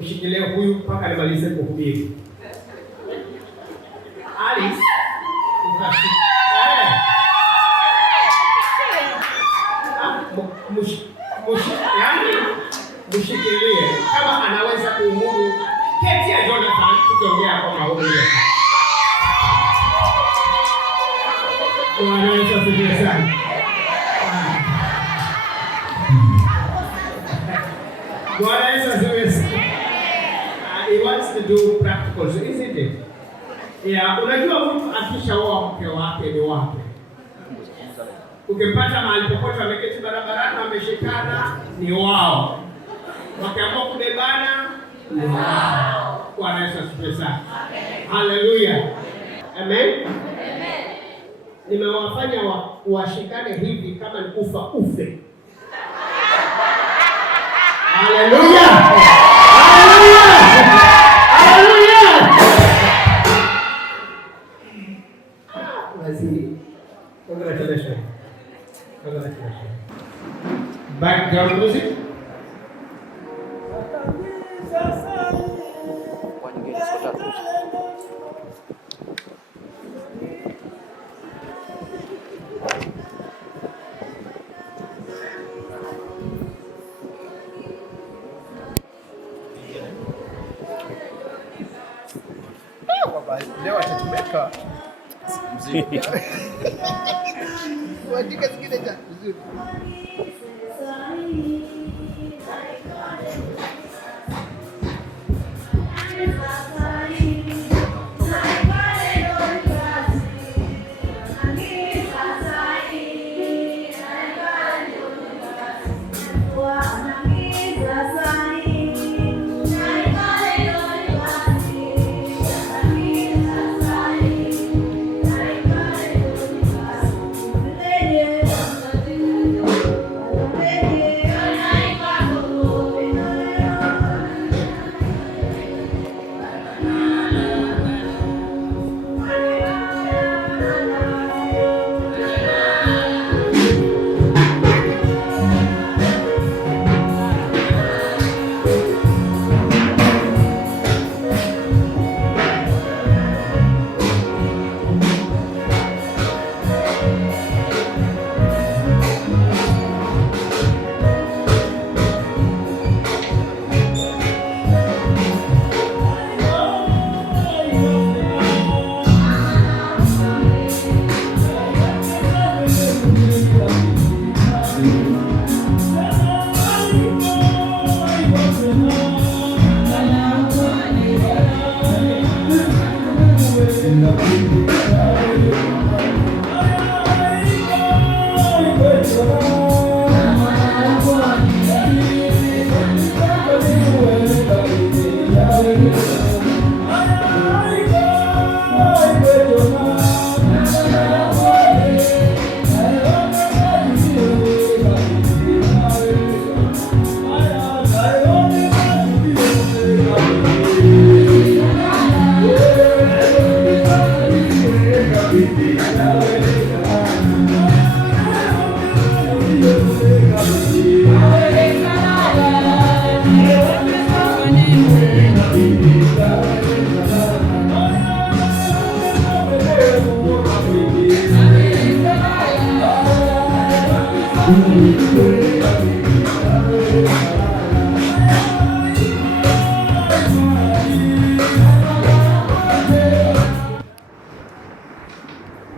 ushikilie huyu mpaka nimalize kuhubiri. Alice, mshikilie kama anaweza kuumudu. Keti ya Jonathan tukiongea kwa mahubiri. Bwana Yesu asifiwe sana. Bwana Yesu asifiwe sana. He wants to do practical, so isn't it? Yeah, unajua mtu akishaoa mke wake ni wake. Ukipata mahali popote wameketi barabarani wameshikana ni wao. Wakiamua kubebana ni wao. Bwana Yesu asifiwe sana. Hallelujah. Amen. Nimewafanya washikane hivi kama ni kufa ufe. Hallelujah. Congratulations. Background music. Leo atatumeka mzuri. Waandika zingine za mzuri.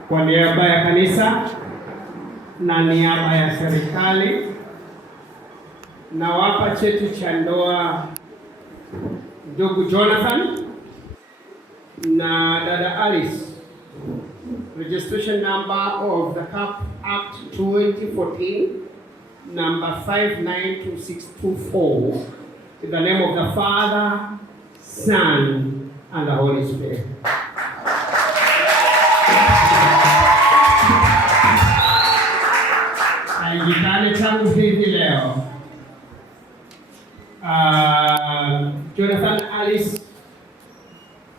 Kwa niaba ya kanisa na niaba ya serikali nawapa cheti cha ndoa ndugu Jonathan na dada Alice. Registration number of the CAP Act 2014 number 592624 in the name of the Father, Son and the Holy Spirit. Kikali changu hivi leo, Jonathan Alice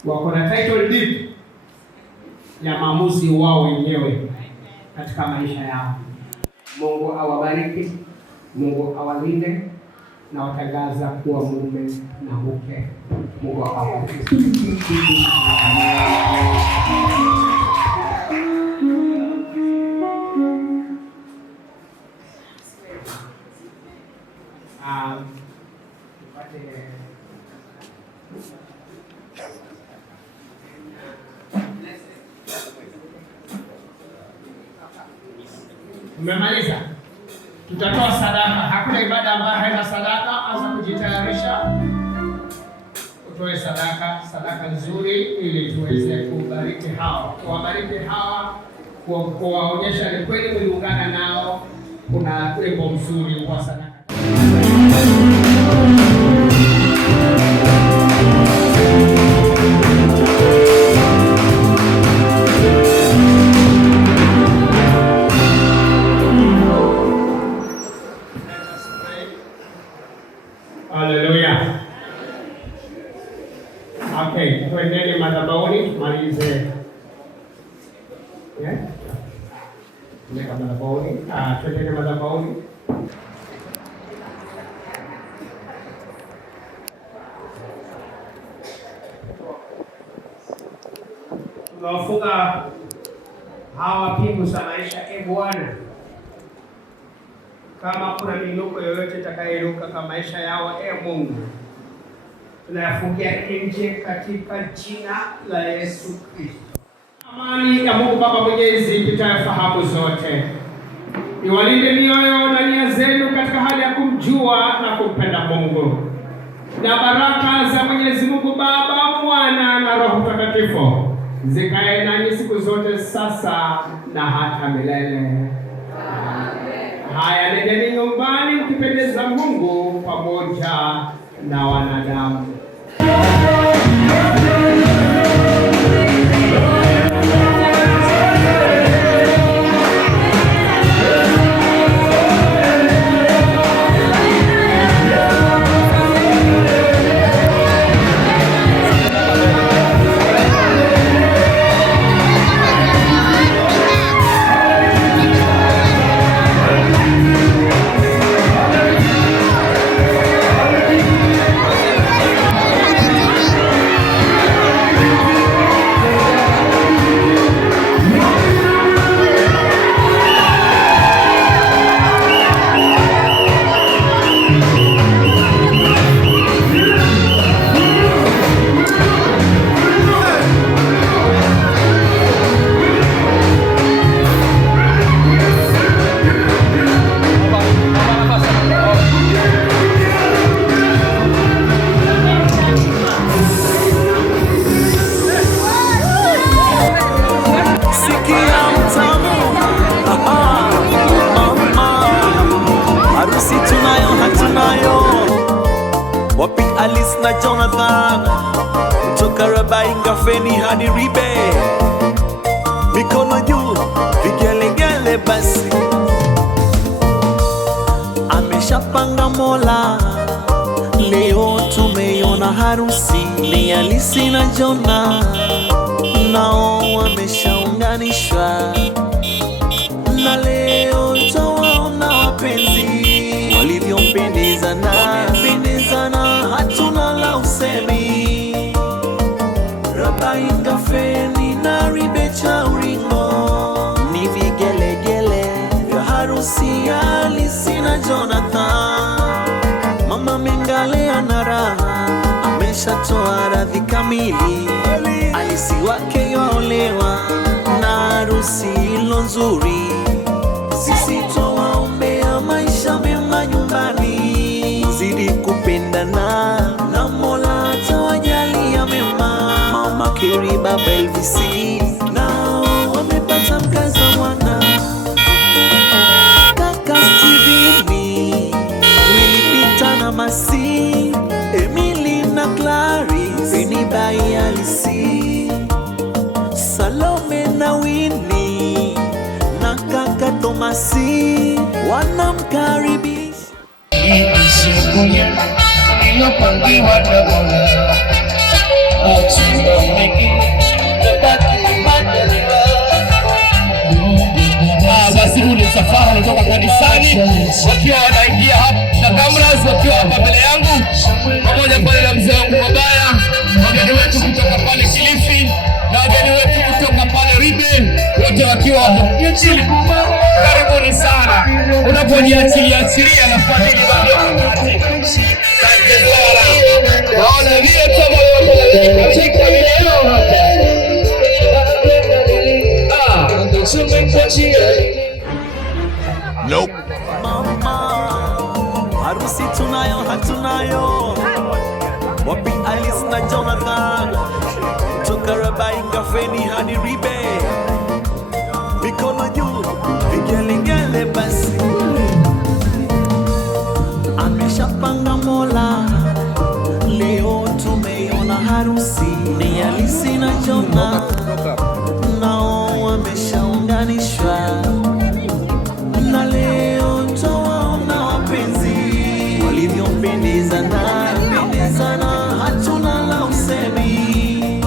wako na title deed ya maamuzi wao wenyewe katika maisha yao. Mungu awabariki, Mungu awalinde, na watangaza kuwa mume na mke. Mungu awabariki. Umemaliza? Tutatoa sadaka. Hakuna ibada ambayo haina sadaka. Anza kujitayarisha utoe sadaka nzuri, ili tuweze kubariki hawa, kuwabariki hawa, kuwaonyesha ni kweli mliungana nao. Kuna wimbo mzuri wa sadaka. Haleluya. Okay, twendeni madhabahuni tumalize. Nenda madhabahuni. Twendeni madhabahuni. Tunawafunga hawa pingu za maisha. Bwana, kama kuna miinuko yoyote itakayoinuka kwa maisha yao, Mungu, tunayafungia nje katika jina la Yesu Kristo. Amani ya Mungu Baba Mwenyezi ipitayo fahamu zote iwalinde mioyo na nia zenu katika hali ya kumjua na kumpenda Mungu, na baraka za Mwenyezi Mungu Baba, Mwana na Roho Mtakatifu zikae nanyi siku zote, sasa na hata milele. Haya, nendeni nyumbani mkipendeza Mungu pamoja na wanadamu. Wapi Alice na Jonathan, kutoka Rabainga Feni hadi Ribe, mikono juu, vigelegele basi. Ameshapanga Mola, leo tumeiona harusi. Ni Alice na Jona, nao wameshaunganishwa, na leo tawaona wapenzi walivyompendezana, hatuna la usemi. Rabainga Feni na Ribe cha Uringo, ni vigelegele vya harusi ya Alice na Jonathan. Mama Mengale ana raha, ameshatoa radhi kamili. Alice wake yaolewa na harusi ilo nzuri. Sisi twawaombea maisha mema nyumbani, zidi kupendana na Mola atawajalia mema. Mama Keri Baba LVC nao wamepata mkaza mwana. Kaka Steveni, Wilipita na Masi, Emily na Clarice, Feni by Alice, Salome na Winnie na kaka Tomasi wanamkaribisha. Siku iliyopangiwa na Mola, hatuna mengi, tabaki majaliwa. Basi huu ni msafara unatoka kanisani wakiwa wanaingia hapa na cameras wakiwa hapa mbele yangu pamoja pale na mzee wangu Mabaya, wageni wetu kutoka pale Kilifi na wageni wetu kutoka pale Ribe, wote wakiwa hapa. Karibuni sana. Unapojiachilia na fadhili bado naona hiyo kama katika video hapa. Nope. Mama, harusi tunayo hatunayo. Wapi Alice na Jonathan, toka Rabai Kafeni hadi Ribe, mikono juu, vigelegele basi. Ameshapanga Mola, leo tumeona harusi ni Alice na Jonathan, nao wameshaunganishwa na leo twaona wapenzi walivyopendezana, hatuna la usemi.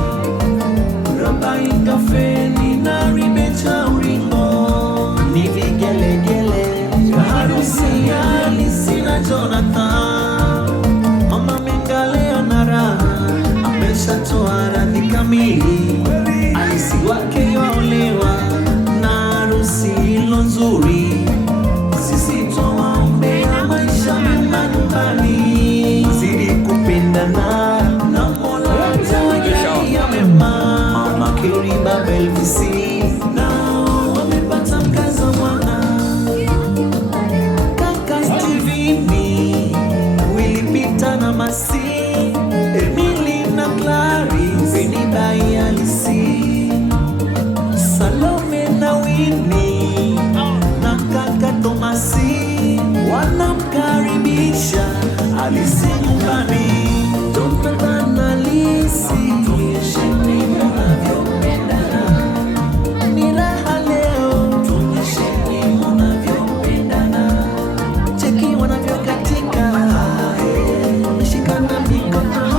Rabai Kafeni na Ribe cha uringo ni vigelegele, harusi ya Alice na Jonathan. Mama Mengaleo na raha ameshatoa radhi kamili, Alice wake waolewa na harusi ilo nzuri. Sisi twawaombea maisha mema nyumbani, zidi kupendana na Mola atawajalia mema. Mama Kiriba Belvisi nao wamepata mkaza mwana. Kaka Steveni, Wilipita na Masi, Emily na Clarice, Penibai Alice, Salome na Winnie na kaka Tomasi wanamkaribisha Alice nyumbani. Jonathan na Alice, tuonyesheni mnavyopendana, ni raha leo, tuonyesheni mnavyopendana, cheki wanavyokatika, shikana mikono,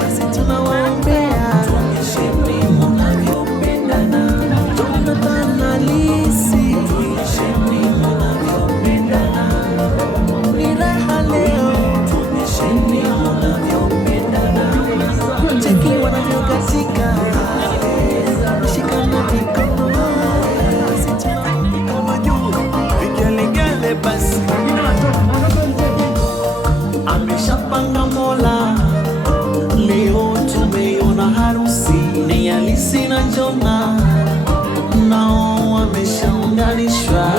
basi tunawaombea, tuonyesheni mnavyopendana. Jonathan na Alice, tuonyesheni mnavyopendana, ni raha leo, tuonyesheni mnavyopendana, cheki wanavyokatika, shikana mikono, basi tunawaombea juu, vigelegele basi. Ameshapanga Mola, leo tumeona harusi ni Alice na Jona, nao wameshaunganishwa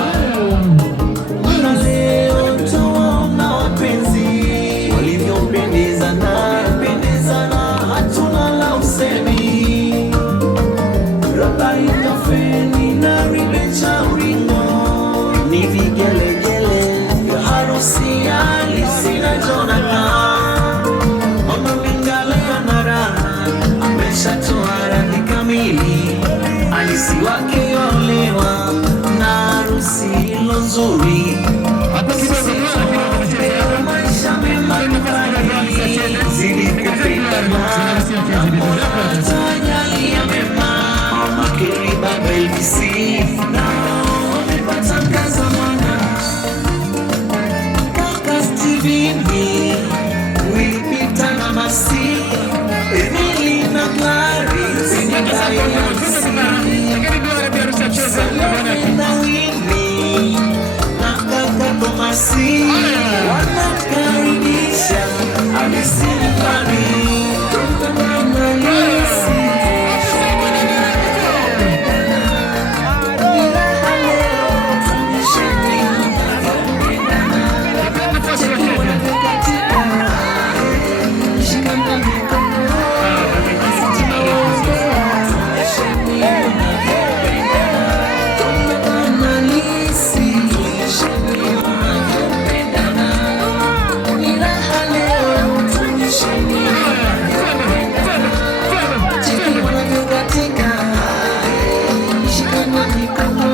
na leo tuwaona wapenzi walivyopendezana, hatuna la usemi. Rabai Kafeni na Ribe cha uringo ni vigelegele, harusi ya Alice na Jonathan. Mama Mengaleo na raha ameshatoa radhi kamili, Alice wake waolewa na harusi ilo nzuri. Maisha mema nyumbani, zidi kupendana, Mola atawajalia mema. Mama Kiriba Belvisi nao wamepata mkaza mwana. Kaka Steveni, Wilipita na Masi, Emily na Clarice, Penibai Alice, Salome na Winnie na kaka Tomasi wanamkaribisha Alice nyumbani. Jonathan na Alice, ni raha leo, tuonyesheni mnavyopendana, cheki wanavyokatika, shikana mikono, basi tunawaombea, tuonyesheni mnavyopendana. Jonathan na Alice, tuonyesheni mnavyopendana, ni raha leo, tuonyesheni mnavyopendana, cheki wanavyokatika, shikana mikono,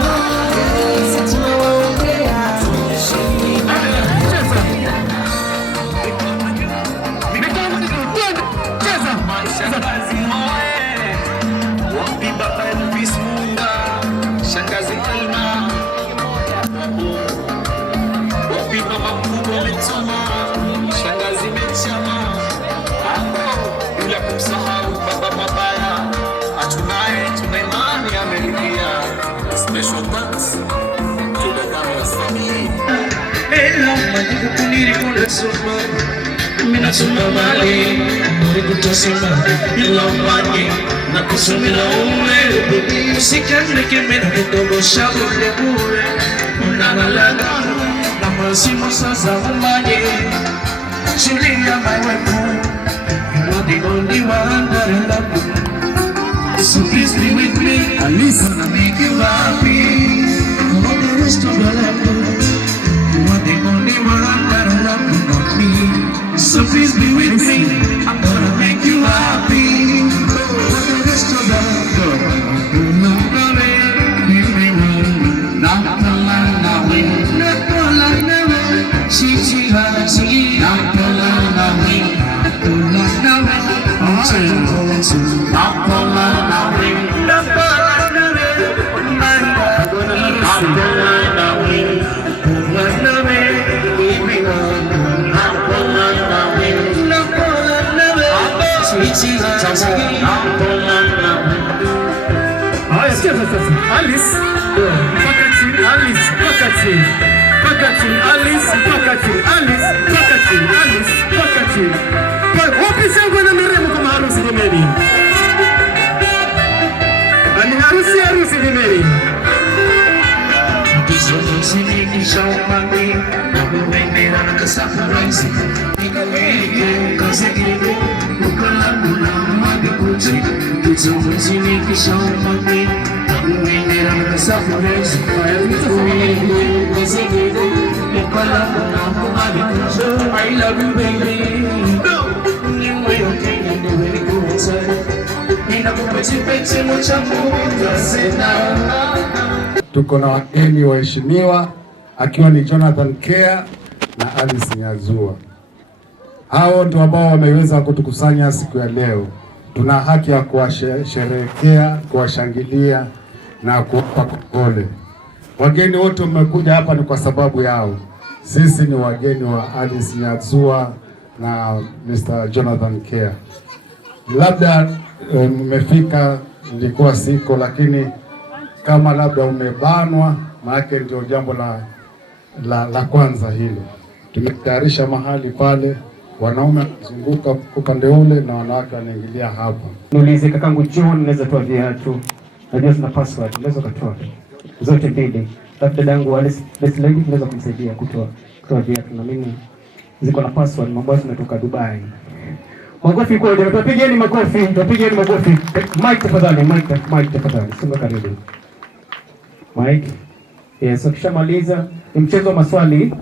basi tunawaombea, tuonyesheni mnavyopendana. Shangazi Moe, wapi baba Elvis Munga, shangazi Alma, Minasuma mali, nikutosima ilambani na kusumila uwe usikane kimena kidogo shabu lebuwe unanalaga na masimu sasa umani Julia my weapon you are the only one that I love so please be with me at least I wanna make you happy all the rest of your life you are the only one that I love not me. So please be with me, I'm gonna make you happy. For the rest of the world, you know the way. Alice, wapi shangwe na nderemo kama harusi jameni? Ani harusi jameni. I love you baby. Tuko na wageni waheshimiwa akiwa ni Jonathan Care na Alice Nyazua. Hao ndio ambao wameweza kutukusanya siku ya leo. Tuna haki ya kuwasherehekea, kuwashangilia na kuwapa pole. Wageni wote wamekuja hapa ni kwa sababu yao. Sisi ni wageni wa Alice Nyazua na Mr. Jonathan Care. Labda mmefika, nilikuwa siko, lakini kama labda umebanwa, maana ndio jambo la kwanza hilo. Tumetayarisha mahali pale, wanaume kuzunguka upande ule na wanawake wanaingilia hapa. Niulize kakangu John, naweza toa viatu. Najua tuna password, unaweza kutoa zote mbili. Labda dadangu Alice best lady tunaweza kumsaidia kutoa viatu, na mimi ziko na password, mambo tunatoka Dubai. Makofi kwa ndio, tupigeni makofi. Mike tafadhali, Mike tafadhali. Songa karibu. Mike. Yes, ukishamaliza ni mchezo wa maswali.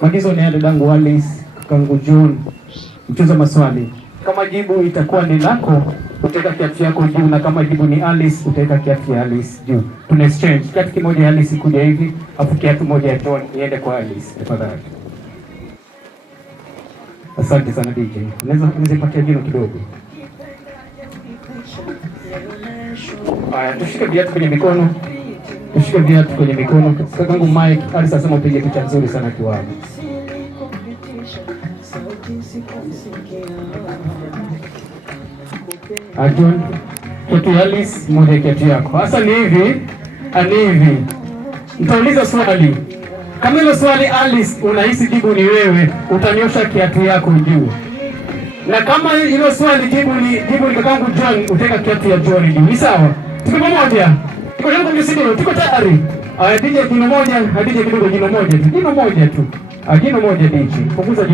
Maagizo ni ya dadangu Alice, kakangu John. Mchezo wa maswali. Kama jibu itakuwa ni lako, utaweka kiatu yako juu, na kama jibu ni Alice, utaweka kiatu ya Alice juu. Tuna exchange. Kiatu kimoja ya Alice kuja hivi, afu kiatu moja ya John iende kwa Alice. Tafadhali. Asante sana DJ. Unaweza patia jino kidogo. Haya, tushike viatu kwenye mikono. Kakangu Mike, Alice asema upige picha nzuri sana kiwao. John, kiatu Alice, moja kiatu yako. Sasa ni hivi. Nitauliza swali. Kama hilo swali Alice unahisi jibu ni wewe, utanyosha kiatu yako juu. Na kama hilo swali jibu ni kakangu John, utaweka kiatu ya John juu. Ni sawa? Tuko pamoja? Tuko yangu msidio, tuko tayari. DJ jino moja, DJ kidogo jino moja tu. Jino moja DJ. Punguza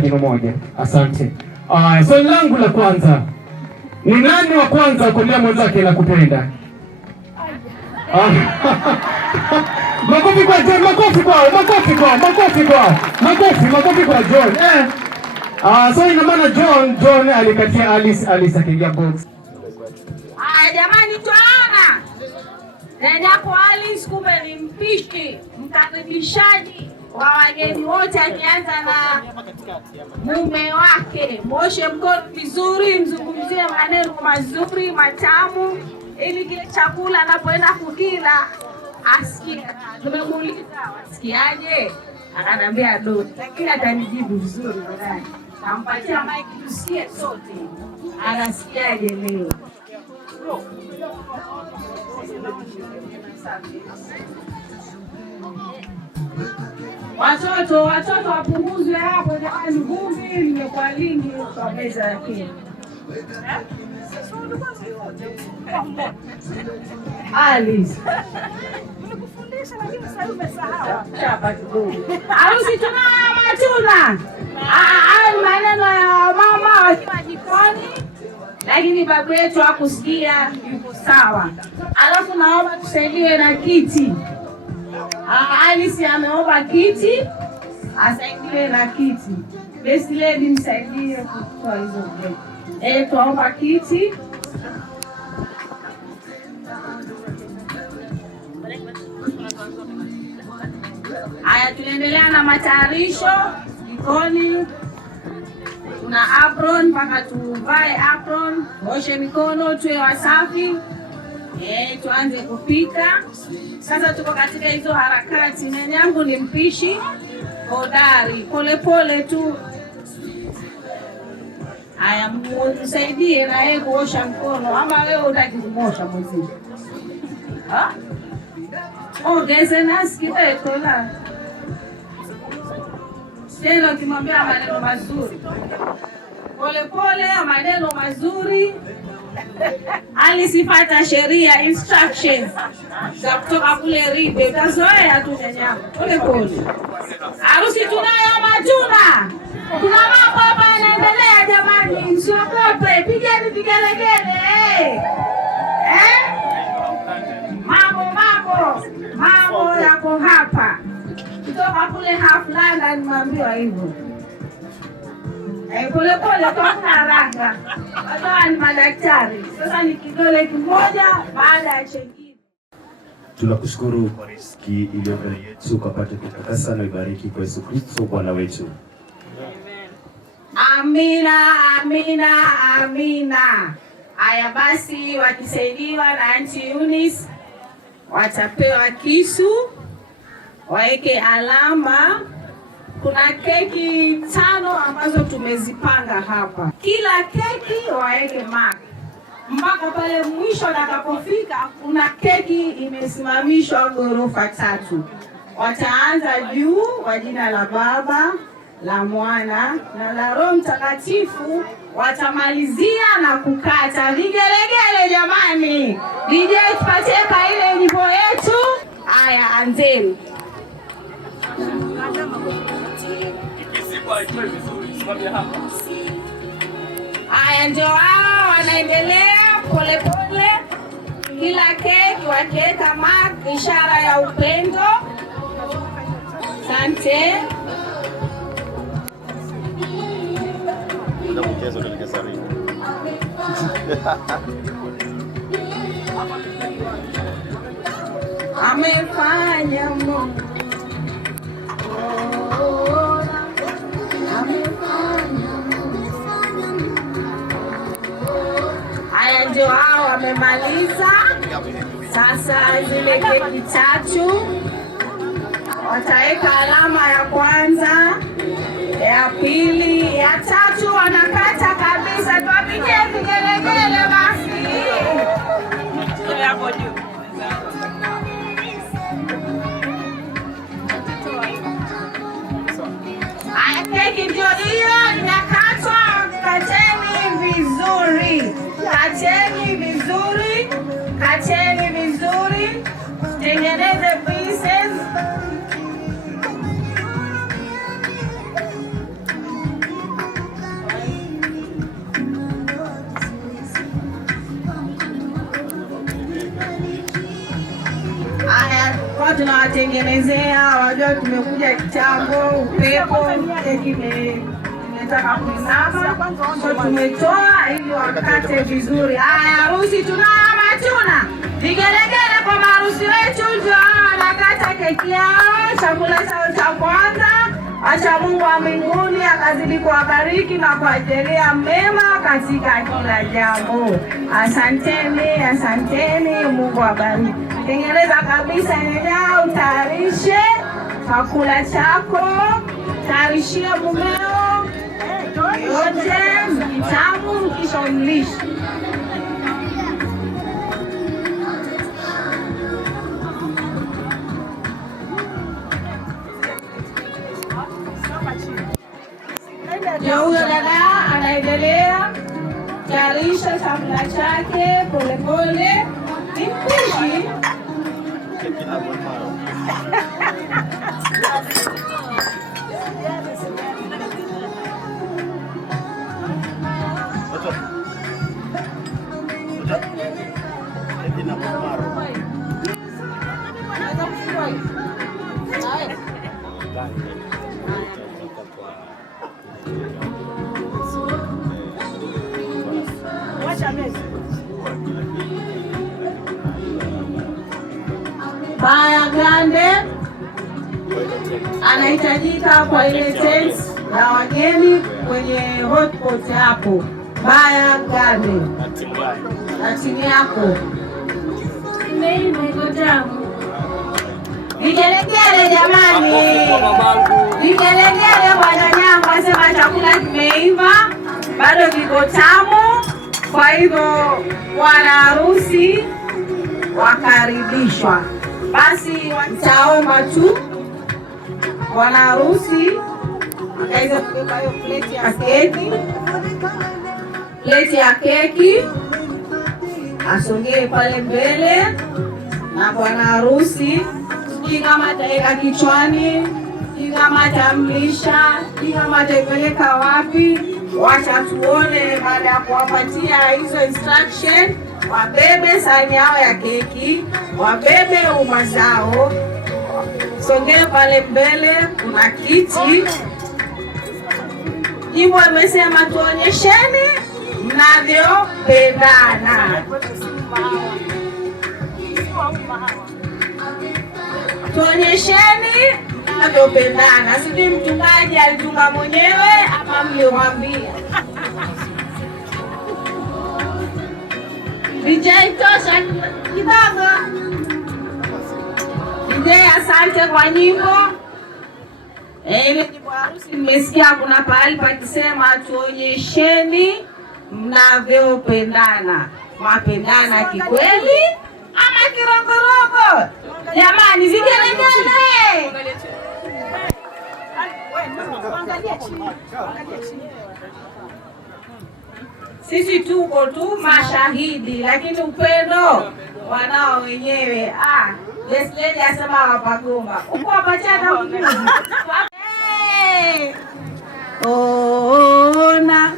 jino moja. Asante. Swali langu la kwanza. Ni nani wa kwanza kumwambia mwenzake na kupenda? Makofi kwa John, makofi kwa John. So ina maana John alikatia Alice akiingia box. Jamani tunaona. Nenyapo Alice kumbe ni mpishi, mkaribishaji wa wageni wote, akianza na mume wake. Moshe mkono vizuri, mzungumzie maneno mazuri matamu, ili kile chakula anapoenda kukila asikie. Tumemuuliza wasikiaje, akaniambia do, lakini atanijibu vizuri baadaye. Nampatia mic tusikie sote. Anasikiaje leo? Watoto wapunguzwe hapo jamani, vumbi limekuwa lingi kwa meza ya kile. Alice. Harusi tunayo matuna. Maneno ya mama wakiwa jikoni, lakini babu yetu hakusikia, yuko sawa. Alafu naomba tusaidiwe na kiti. Alice ameomba kiti, asaidiwe na kiti. Best lady msaidie kutoa hizo vitu. Tuomba kiti. Haya, tunaendelea na matayarisho jikoni. Tuna apron, mpaka tuvae apron, oshe mikono, tuwe wasafi. Tuanze kupika. Sasa tuko katika hizo harakati. Nyanyangu ni mpishi hodari, polepole tu. Haya, msaidie na yeye kuosha mkono, ama wewe unataka kumosha mwenzi? Ongeze nasi kidogo la. Tena kimwambia maneno mazuri. Polepole, maneno mazuri. Alisifata sheria, instructions za kutoka kule Ribe. Utazoea tu nyanya. Polepole. Harusi tunayo matuna. Kuna mambo hapa yanaendelea jamani, msiogope, pigeni vigelegele. Mambo yako hapa. Kutoka kule haflanda nimeambiwa hivyo. Polepole tu, hakuna haraka. Watu ni madaktari. Sasa ni kidole kimoja baada ya chengine. Tunakushukuru kwa riziki iliyo mbele yetu, ukapate kutakasa na ibariki kwa Yesu Kristo Bwana wetu. Amina, amina, amina. Haya basi, wakisaidiwa na Auntie Eunice watapewa kisu, waeke alama. Kuna keki 5 ambazo tumezipanga hapa. Kila keki waeke mark. Mpaka pale mwisho atakapofika, kuna keki imesimamishwa ghorofa 3. Wataanza juu kwa jina la Baba, la Mwana na la Roho Mtakatifu, watamalizia na kukata. Vigelegele jamani. DJ tupatie ile nyimbo yetu. Haya, anzeni. Haya, ndio hao wanaendelea polepole. Kila keki wakiweka mark, ishara ya upendo. Asante. Amefanya Mungu. Haya, ndio hao wamemaliza. Sasa zile keki 3 wataweka alama ya kwanza, ya pili, ya 3 wanakata kabisa. Tuwapigie vigelegele basi. Haya, keki ndio hiyo inakatwa. Kateni vizuri, kateni vizuri, kateni vizuri. Tengeneze pieces. Haya, kwa tunawatengenezea, wajua tumekuja kitambo, upepo imetaka kuinama, so tumetoa ili wakate vizuri. Haya, harusi tunayo matuna. Vigelegele kwa maharusi wetu, ndio wanakata keki yao, chakula chao cha kwanza. Acha Mungu wa mbinguni akazidi kuwabariki na kuwajalia mema katika kila jambo. Asanteni, asanteni, Mungu awabariki. Tengeneza kabisa nyanya, utayarishe chakula chako, tayarishie mumeo yote mtamu, kisha umlishe. dada anaendelea tayarisha chakula chake polepole. Ni mpishi. Baya Grande anahitajika kwa ile tent na wageni kwenye hotpot hapo. Baya Grande na timu yako. Vigelegele jamani, vigelegele kwa Nyanyangu. Asema chakula kimeiva, bado kiko tamu. Kwa hivyo bwana harusi wakaribishwa. Basi nitaomba tu bwana harusi akaweza kubeba hiyo plate ya keki, asongee pale mbele, na bwana harusi sijui kama ataweka kichwani, sijui kama atamlisha, sijui kama ataipeleka wapi. Wacha tuone. Baada ya kuwapatia hizo instruction, wabebe sahani yao ya keki, wabebe uma zao, songee pale mbele, kuna kiti. Jimbo amesema tuonyesheni mnavyopendana. Tuonyesheni mnavyopendana. Sijui mtungaji alitunga mwenyewe ama mliomwambia. DJ tosha kidogo. DJ, asante kwa nyimbo. Ile nyimbo ya harusi nimesikia kuna pahali pakisema tuonyesheni mnavyopendana. Mapendana kikweli ama kirogorogo? Jamani, vigelegele. Sisi tuko tu mashahidi, lakini upendo wanao wenyewe. Yes, lady asema wapagomba. Uko wapachana ujuzi. Ona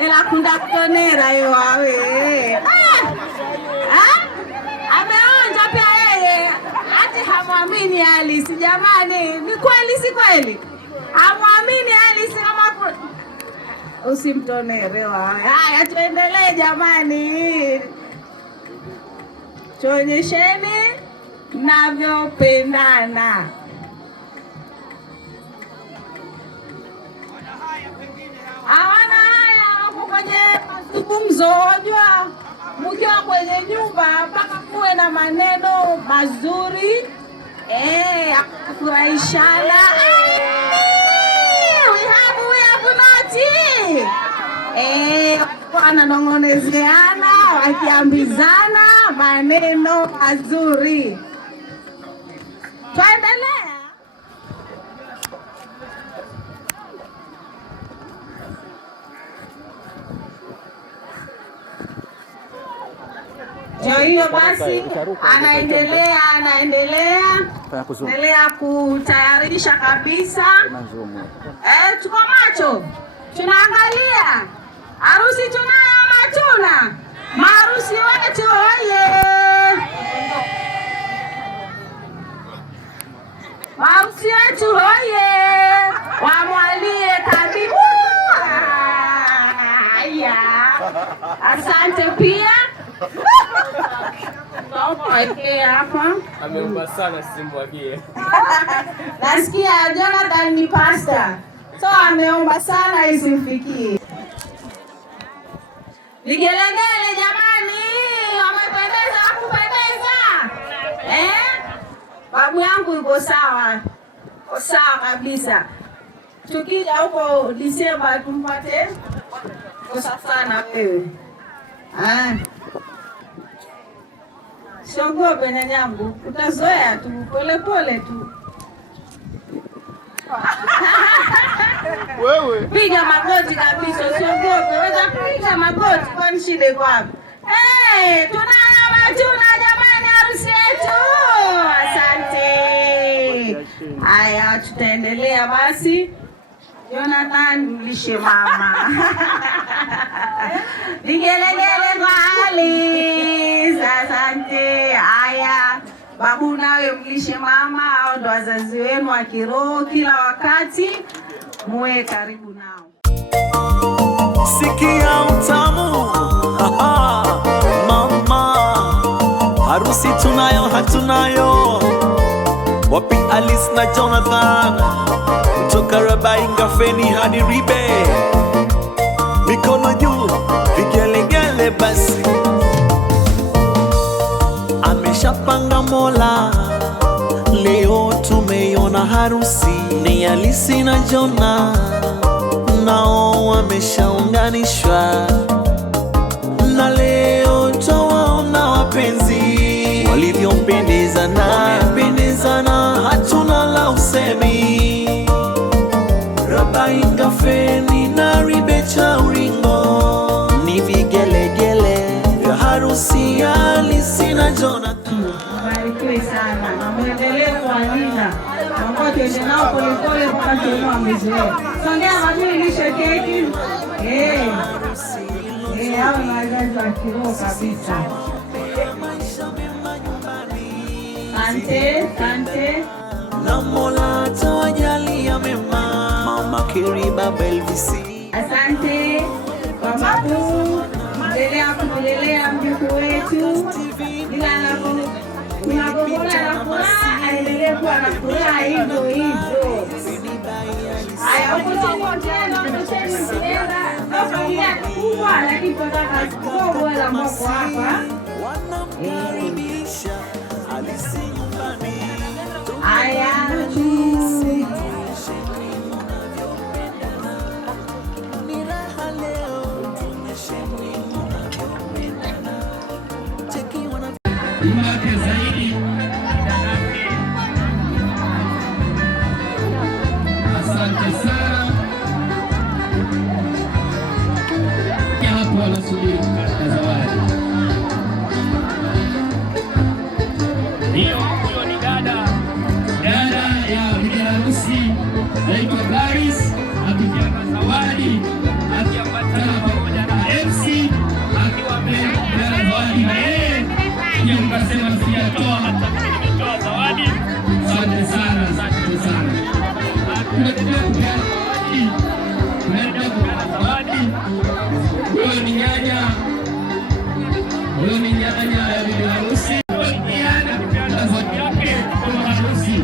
ela kunda kutonera yo awe. Ameonja pia yeye. Ati hamwamini Alice jamani. Ni kweli si kweli? Hamwamini Alice kama usimtonere wawe. Haya tuendelee jamani. Tuonyesheni mnavyopendana. Hawana haya wako kwenye mazungumzo. Unajua mkiwa kwenye nyumba mpaka kuwe na maneno mazuri, kufurahishana. We have noti. Wananong'onezeana, wakiambizana maneno mazuri. Tuendelea. Ndio hiyo basi, anaendelea kutayarisha kabisa. Tuko macho, tunaangalia harusi tunayo matuna. Maharusi wetu oye! Maharusi wetu oye! Wamwalie karibu. Asante pia. Hapa ameomba sana simwagie. Nasikia Jonathan ni pastor, so ameomba sana isimfikie. Vigelegele jamani, wamependeza kupendeza. Babu yangu yuko sawa. Sawa kabisa. Tukija huko Disemba tumpate kosa sana wewe. siogope nyanyangu, utazoea tu, pole pole tu. Wewe Piga magoti kabisa, usiogope. Weza kupiga magoti, kwani shida iko wapi? Tunayo matunda jamani, harusi yetu. Asante. Haya, tutaendelea basi. Jonathan, mlishe mama. Vigelegele kwa Alice. Asante. Haya, babu nawe mlishe mama, hao ndo wazazi wenu wa kiroho, kila wakati muwe karibu nao. Sikia utamu, mama, harusi tunayo hatunayo. Wapi Alice na Jonathan, kutoka Rabai Ngafeni hadi Ribe, mikono juu, vigelegele basi. Ameshapanga Mola, leo tumeiona harusi. Ni Alice na Jona, nao wameshaunganishwa, na leo twawaona wapenzi walivyompendezana. Hatuna la usemi. Rabai Ngafeni na Ribe cha uringo, ni vigelegele vya harusi ya Alice na Jonathan. Barikiwe sana na muendelee kuwalinda. Mungu tuende nao pole pole mpaka tuone wamezoea. Songea mazuri lishe keki. Hao ni wazazi wa kiroho kabisa. Asante. Na Mola tawajalia mema. Mama Kiriba Belvisi. Asante kwa babu, endelea kulelea mjukuu wetu. Ila unapokuwa na furaha, aendelee kuwa na furaha hivyo hivyo. Haya, huko tena familia kubwa, lakini tunataka kidogo la mboko hapa. Haya, asante sana. Hapo wanasubiri zawadi. Ndio, huyo ni dada ya bibi harusi, anaitwa Paris, akipeana zawadi, akiambatana pamoja na MC, akiwa amepeana zawadi na yeye. Ndio mkasema sijatoa, hata mimi nimetoa zawadi. Asante sana. Tunaendelea kupeana zawadi. Huyo ni nyanya ya bibi harusi. Kupeana zawadi yake kwa harusi.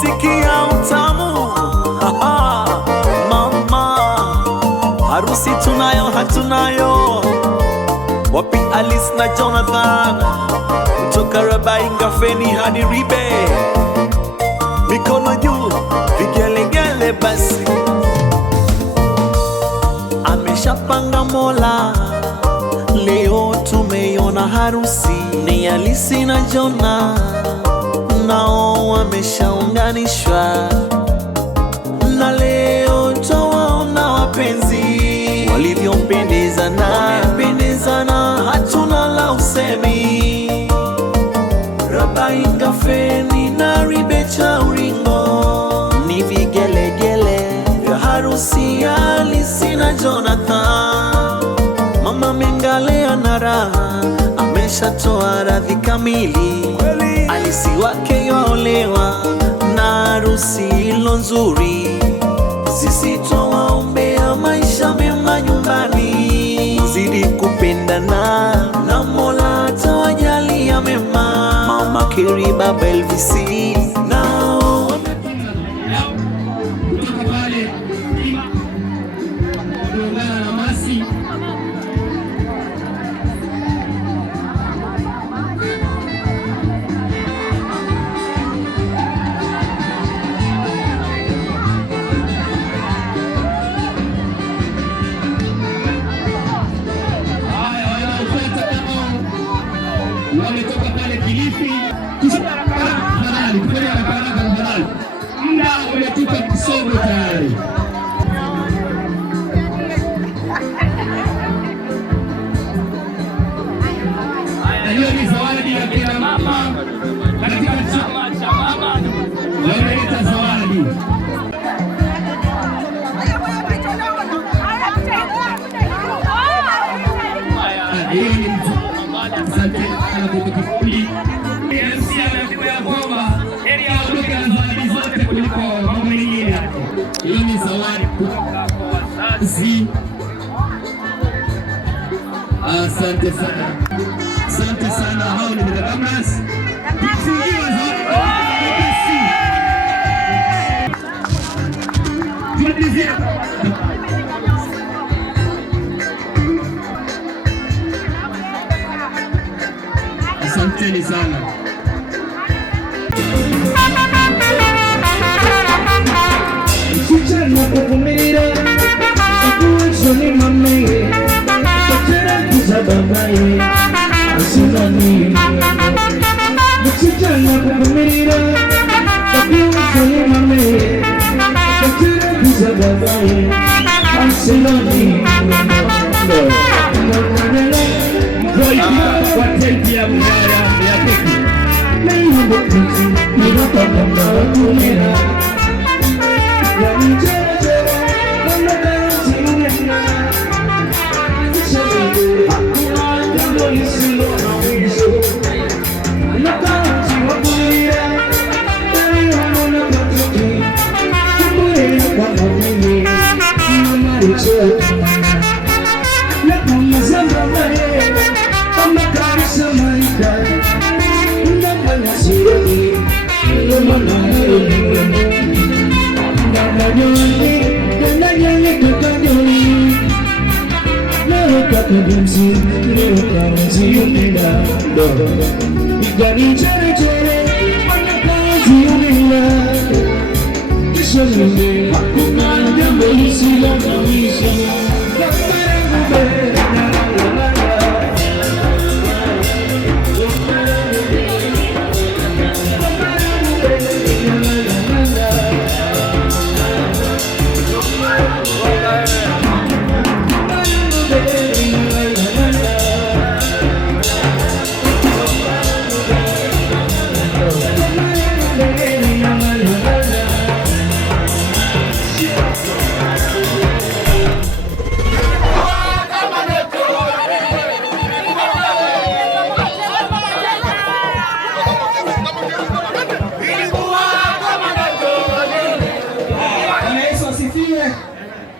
Sikia utamu, mama, harusi tunayo hatunayo. Wapi Alice na Jonathan, kutoka Rabai Ngafeni hadi Ribe, mikono juu, vigelegele basi. Ameshapanga Mola, leo tumeiona harusi. Ni Alice na Jona, nao wameshaunganishwa, na leo twawaona wapenzi walivyompendezana. Hatuna la usemi. Rabai Ngafeni na Ribe cha uringo, ni vigelegele vya harusi ya Alice na Jonathan. Mama Mengalea na raha, ameshatoa radhi kamili. Alice wake yaolewa na harusi ilo nzuri. sisi twawaombea maisha mema nyumbani, zidi kupendana na Mola atawajalia mema. Mama Keri, Baba LVC nao kutoka pale kuungana na Masi. Wametoka pale Kilifi tafadhali, kweli haraka tafadhali, muda umetupa kisogo tayari. Hiyo ni zawadi ya kina mama katika chama cha mama, wameleta zawadi. Hiyo ni asante sana kwa kikundi. MC anasema ya kwamba heri aondoke na zawadi zote kuliko mambo mengine. Hiyo ni zawadi kutoka kwa wazazi. Asante sana. Asante sana. Hao ni Mdagamras. Tufungiwe zawadi. Tuendelee. Asanteni sana. Chicha na kuvumilia akuwezoni mamaye katera kuzababaye asinani. Chicha na kuvumilia akuwezoni mamaye katera kuzababaye asinani. Kwa tenki ya mgaya ya keki. Mungu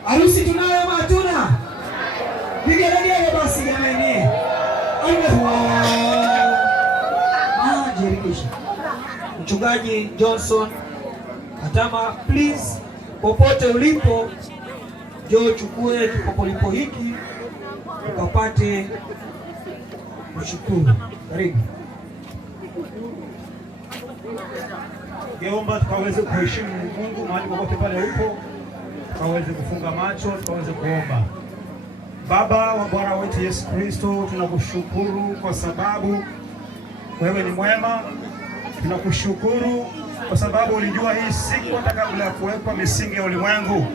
Harusi tunayo ama hatuna? Vigelegele basi jamani. Jirikisha. Mchungaji Johnson Katama, please, popote ulipo, njoo chukue kikopolipo hiki ukapate kushukuru. Karibu. Geomba tukaweze kuheshimu Mungu mahali popote pale upo, tukaweze kufunga macho, tukaweze kuomba. Baba wa Bwana wetu Yesu Kristo, tunakushukuru kwa sababu wewe ni mwema. Tunakushukuru kwa sababu ulijua hii siku hata kabla ya kuwekwa misingi ya ulimwengu.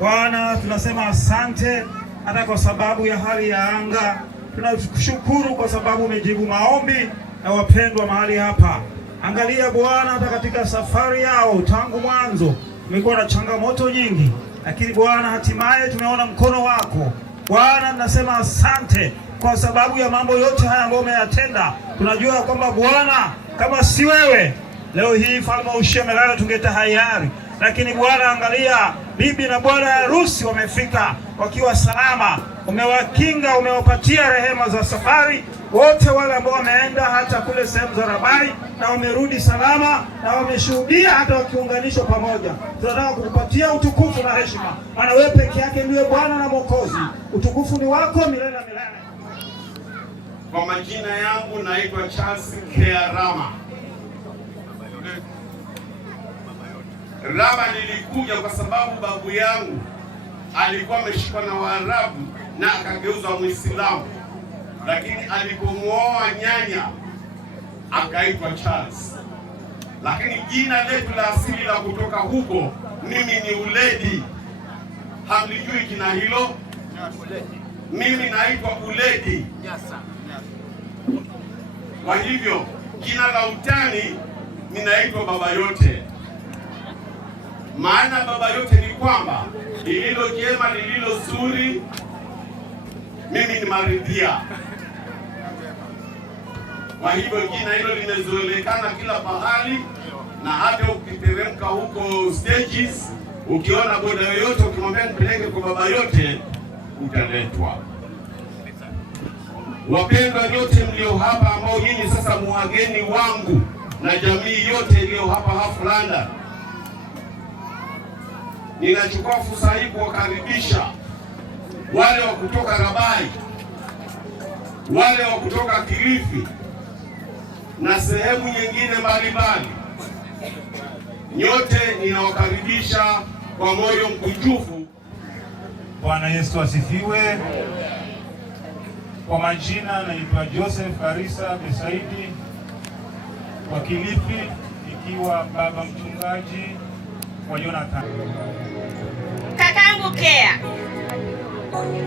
Bwana, tunasema asante hata kwa sababu ya hali ya anga. Tunakushukuru kwa sababu umejibu maombi na wapendwa mahali hapa. Angalia Bwana, hata katika safari yao tangu mwanzo umekuwa na changamoto nyingi, lakini Bwana hatimaye tumeona mkono wako. Bwana, tunasema asante kwa sababu ya mambo yote haya ambayo umeyatenda. Tunajua kwamba Bwana, kama si wewe leo hii Mfalme Ushia Melala tungetahayari, lakini Bwana angalia bibi na bwana harusi wamefika wakiwa salama. Umewakinga, umewapatia rehema za safari. Wote wale ambao wameenda hata kule sehemu za Rabai na wamerudi salama na wameshuhudia hata wakiunganishwa pamoja, tunataka kukupatia utukufu na heshima, maana wewe peke yake ndiye Bwana na Mwokozi. Utukufu ni wako milele na milele. Kwa majina yangu naitwa Charles Kea Rama. Rama nilikuja kwa sababu babu yangu alikuwa ameshikwa na Waarabu na akageuzwa Muislamu, lakini alipomuoa nyanya akaitwa Charles. Lakini jina letu la asili la kutoka huko mimi ni Uledi. Hamlijui jina hilo? Mimi naitwa Uledi. Kwa hivyo jina la utani ninaitwa Baba Yote. Maana Baba Yote ni kwamba lililo jema, lililo zuri, mimi ni maridhia. Kwa hivyo jina hilo limezoelekana kila pahali, na hata ukiteremka huko stages, ukiona boda yoyote ukimwambia nipeleke kwa Baba Yote, utaletwa. Wapendwa nyote mlio hapa, ambao nyinyi sasa muageni wangu na jamii yote iliyo hapa Haflanda, ninachukua fursa hii kuwakaribisha wale wa kutoka Rabai, wale wa kutoka Kilifi na sehemu nyingine mbalimbali. Nyote ninawakaribisha kwa moyo mkunjufu. Bwana Yesu asifiwe. Kwa majina naitwa Joseph Karisa Besaidi wa Kilifi, ikiwa baba mchungaji wa Jonathan. Kakangu Kea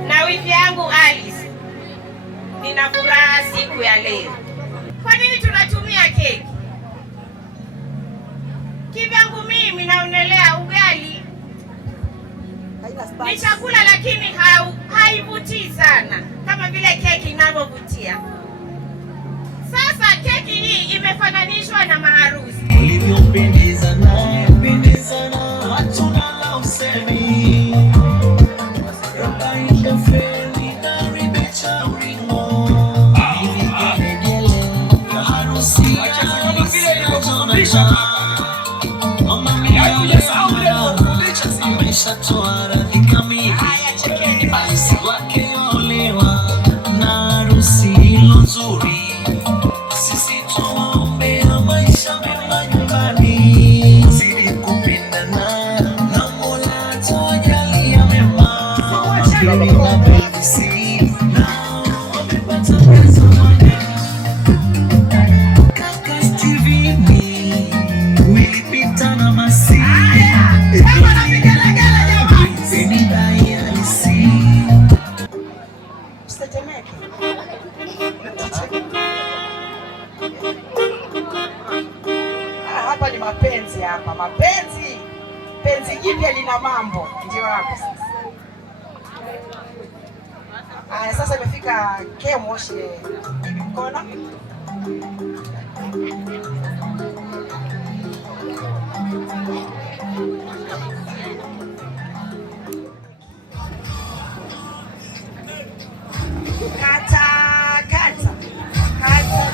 na wifi yangu Alice, nina furaha siku ya leo. Kwa nini tunatumia keki? Kivyangu mimi naonelea ugali ni chakula, lakini haivutii sana kama vile keki inavyovutia. Sasa keki hii imefananishwa na maharusi. Ulivyopendeza naye pendeza na hatuna la usemi. Yobaisha feli na ribecha uringo. Hivi gelegele ya harusi ya Jonathan. Mama mia amesha toa radhi kamili. Alisi wake olewa na harusi ilo nzuri. Sisi tuombea maisha mema nyumbani, zidi kupendana na Mola atujalie mema. Na besi na wamepata pesa kaka Steveni wilipita na masi hapa ni mapenzi hapa, mapenzi. Penzi jipya lina mambo, ndio hapo sasa. Aya, sasa imefika Kemoshe bibi mkono. Kata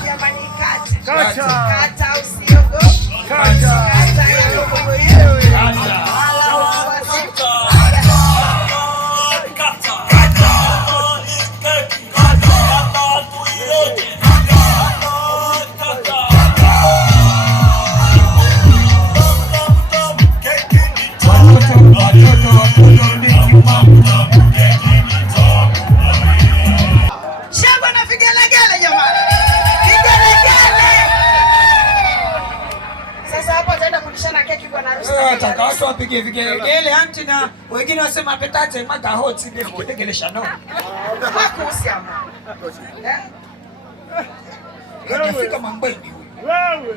jamani, kata usiogope. Kata yako mwenyewe. Shangwe na vigelegele jamani. Vigelegele. Sasa hapo ataenda kulishana keki bwana harusi. Nataka watu wapige vigelegele anti, na wengine wasema petate maga hot ndio vigelegele shano. Hakuhusiana. Anafika mambeni wewe.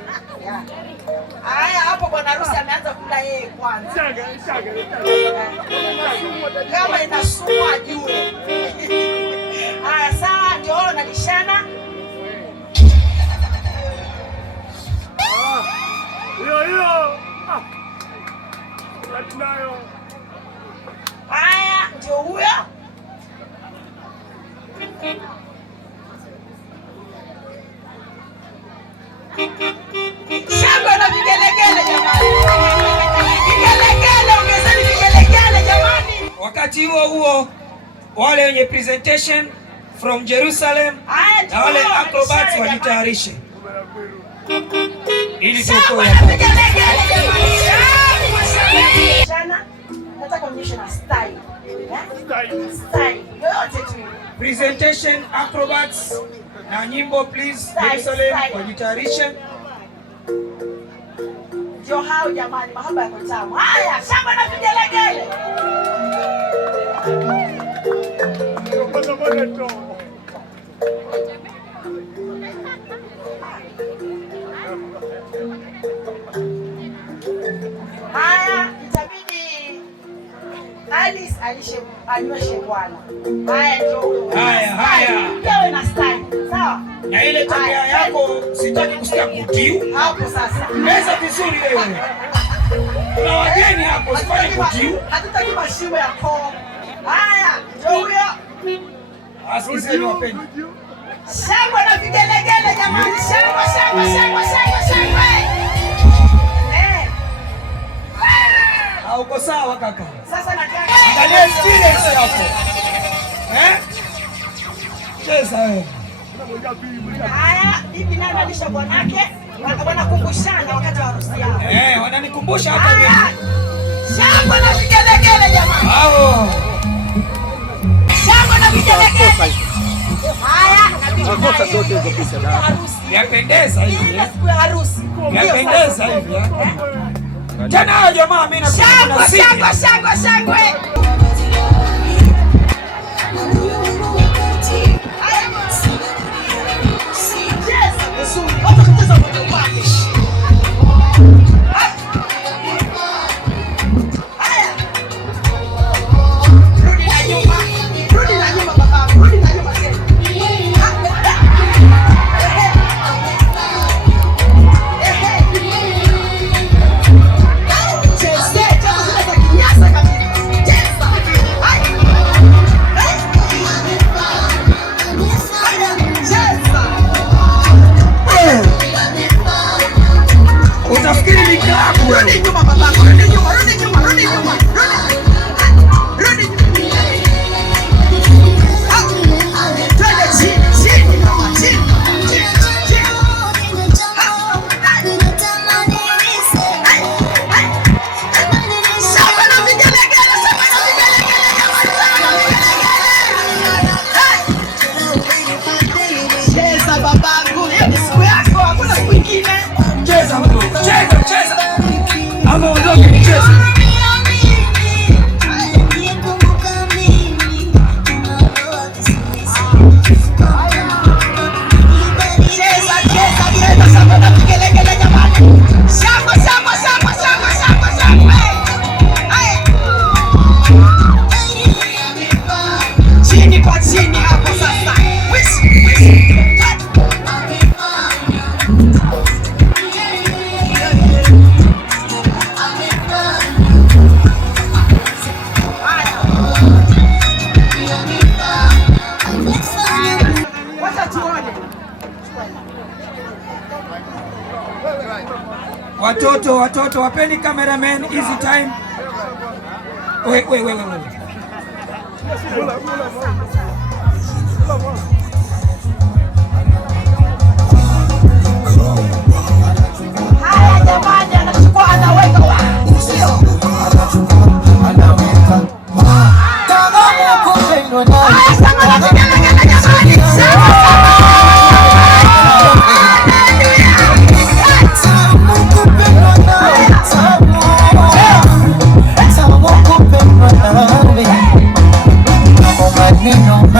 Haya, hapo bwana harusi ameanza kula yeye kwanza. Kama inasumbua ajue. Haya, sawa, ndio nalishana. Hiyo. Tunayo. Haya, ndio huyo. Shangwe na vigelegele jamani. Vigelegele, ongezeni vigelegele jamani. Wakati huo wale wenye presentation from Jerusalem na wale acrobats wajitayarishe ili tukoe jana. Nataka kuonyesha na style. Style. Yote tu. Presentation acrobats na nyimbo please. Jerusalem wajitayarishe. Ndio hao jamani, mahaba yako tamu. Haya, shamba na vigelegele. Haya, itabidi Alice aliyoshe bwana. Haya ndio. Haya. Wewe na style. Sawa? Na ile tabia yako sitaki kusikia kutiu. Hapo sasa. Meza vizuri wewe. Na wageni hapo sifanye kutiu. Hatutaki mashimo ya koo. Haya, ndio huyo. Asikizeni wapendwa. Shangwe na vigelegele jamani. Shangwe. Hauko sawa kaka. Sasa nataka angalia experience yako. Cheza wewe. Haya, bibi nani alisha bwanake? Wanakumbushana wakati wa harusi yao. Wananikumbusha hata mimi. Shangwe na vigelegele jamani. Bravo. Shangwe na vigelegele. Haya, Makosa zote hizo pesa da. Yapendeza hivi. Siku ya harusi. Yapendeza hivi. Tena hao jamaa mimi na shangwe. Watoto wapeni cameraman easy time. Wait. Haya jamani, anachukua anaweka wapi? Sio. Haya sasa na vigelegele jamani. No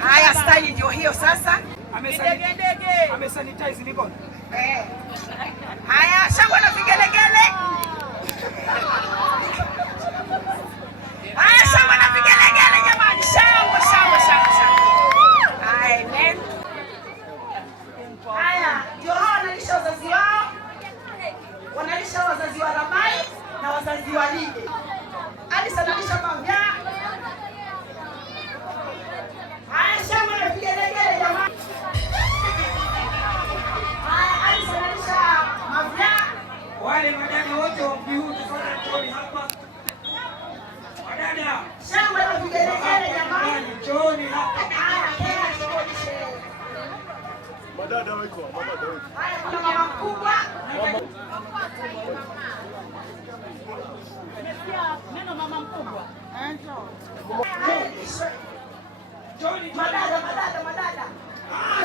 Haya, style ndio hiyo sasa. Amesanitize mikono. Haya, shangwe na vigelegele. Haya, shangwe na vigelegele jamani. Shangwe. Haya, amen. Haya, ndio hao wanalisha wazazi wao. Wanalisha wazazi wa Ramai na wazazi wa Linde. Hadi sanalisha mavya. Haya, shangwe na vigelegele jamani. Wale madada wote wa mji huu tufanye njoni hapa. Madada, shangwe na vigelegele jamani. Njoni hapa. Madada wako, Haya, kuna mama mkubwa. Neno mama mkubwa. Njoni madada.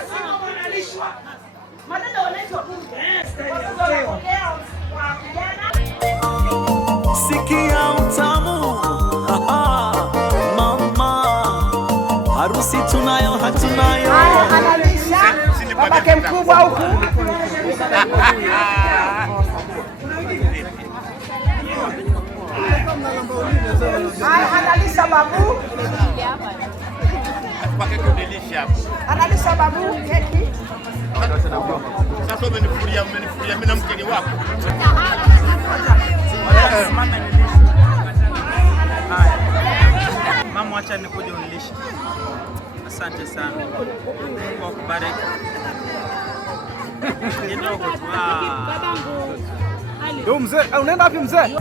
Sio wanalishwa. Madada wanaitwa bunge. Sikia utamu mama, harusi tunayo hatunayo. Analisha babake mkubwa huku. Analisha babu. Analisha babu keki. Sasa umenifuria mimi na mkeni wako. Mama, acha nikuje unilishe. Asante sana. Mungu akubariki. Kidogo tu. Babangu. Ndio mzee, unaenda wapi mzee?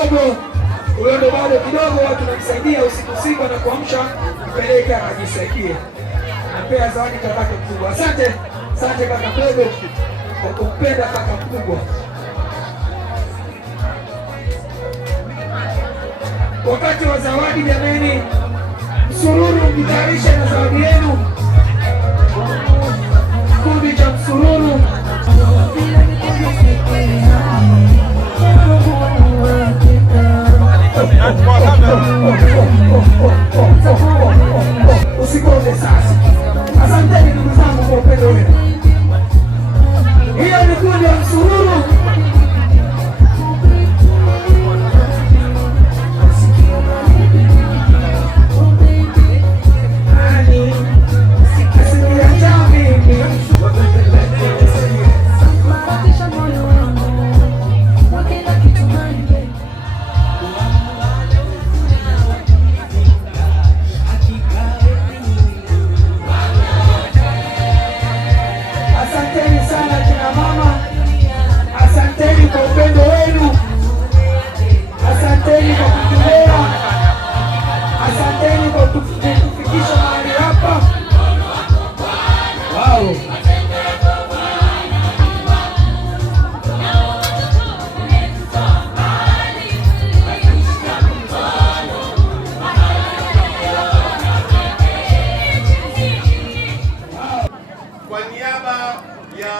kidogo, huyo ndo bado kidogo, tunamsaidia usiku na kuamsha mpeleke akajisaidie. Napea zawadi kaka mkubwa. Asante kaka mdogo kwa kumpenda kaka mkubwa. Wakati wa zawadi jameni, msururu mjitayarishe na zawadi yenu. Kundi cha msururu. Usikose sasa. Asanteni ndugu zangu kwa upendo wenu. Hiyo ni kundi ya msururu. Kwa niaba ya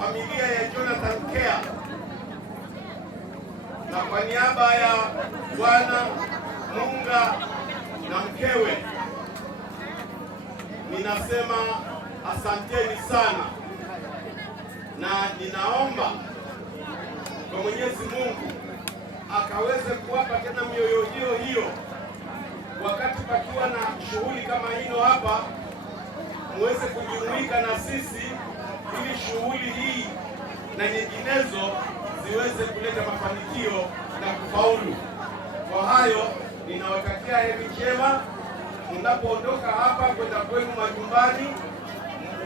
familia ya Jonathan Care na kwa niaba ya Bwana Munga na mkewe, ninasema asanteni sana, na ninaomba kwa Mwenyezi Mungu akaweze kuwapa tena mioyo hiyo wakati pakiwa na shughuli kama hino hapa, muweze kujumuika na sisi ili shughuli hii na nyinginezo ziweze kuleta mafanikio na kufaulu. Kwa hayo ninawatakia heri njema mnapoondoka hapa kwenda kwenu majumbani.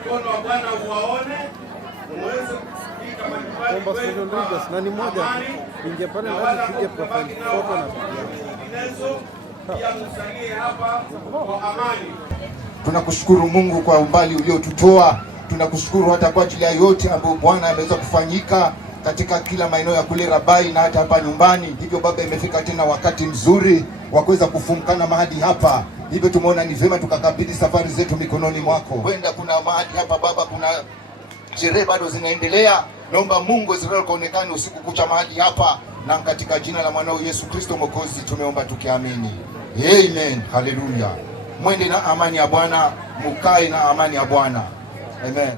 Mkono wa Bwana uwaone, muweze kufika majumbani kwenu kwa amani, na wala kubaki nao watu nyinginezo pia msalie hapa kwa amani. Tunakushukuru Mungu kwa umbali uliotutoa. Tunakushukuru hata kwa ajili ya yote ambayo Bwana ameweza kufanyika katika kila maeneo ya kule Rabai na hata hapa nyumbani. Hivyo Baba, imefika tena wakati mzuri wa kuweza kufumkana mahali hapa. Hivyo tumeona ni vyema tukakabidhi safari zetu mikononi mwako. Wenda kuna mahali hapa Baba, kuna sherehe bado zinaendelea. Naomba Mungu Israeli kaonekane usiku kucha mahali hapa, na katika jina la mwanao Yesu Kristo Mwokozi tumeomba tukiamini. Amen. Haleluya. Mwende na amani ya Bwana, mukae na amani ya Bwana. Amen.